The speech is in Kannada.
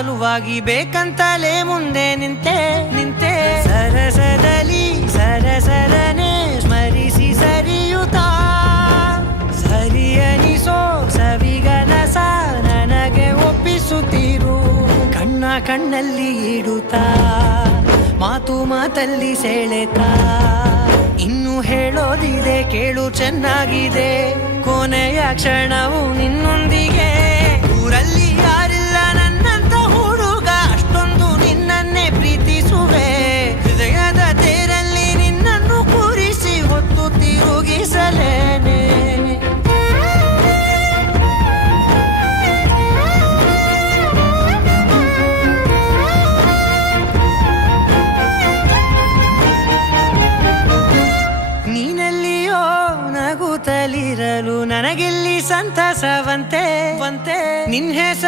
ಸಲುವಾಗಿ ಬೇಕಂತಲೇ ಮುಂದೆ ನಿಂತೆ ಸರಸದಲ್ಲಿ ಸರಸರನೆ ಸ್ಮರಿಸಿ ಸರಿಯುತ್ತಾ ಸರಿಯನಿಸೋ ಸವಿಗನಸ ನನಗೆ ಒಪ್ಪಿಸುತ್ತೀರು ಕಣ್ಣಲ್ಲಿ ಇಡುತ್ತಾ ಮಾತಲ್ಲಿ ಸೆಳೆತಾ ಇನ್ನು ಹೇಳೋದಿದೆ ಕೇಳು ಚೆನ್ನಾಗಿದೆ ಕೊನೆಯ ಕ್ಷಣವು ನಿನ್ನೊಂದಿಗೆ ಊರಲ್ಲಿ ಯಾರಿಲ್ಲ ನನ್ನಂತ ಹುಡುಗ ಅಷ್ಟೊಂದು ನಿನ್ನನ್ನೇ ಪ್ರೀತಿಸುವೆ ಹೃದಯದ ತೇರಲ್ಲಿ ನಿನ್ನನ್ನು ಕೂರಿಸಿ ಹೊತ್ತು ತಿರುಗಿಸಲೇನೆ ನೀನೆಲ್ಲಿಯೋ ನಗುತ್ತಲಿರಲು ನನಗೆಲ್ಲಿ ಸಂತಸವಂತೆ ನಿನ್ನ ಹೆಸರು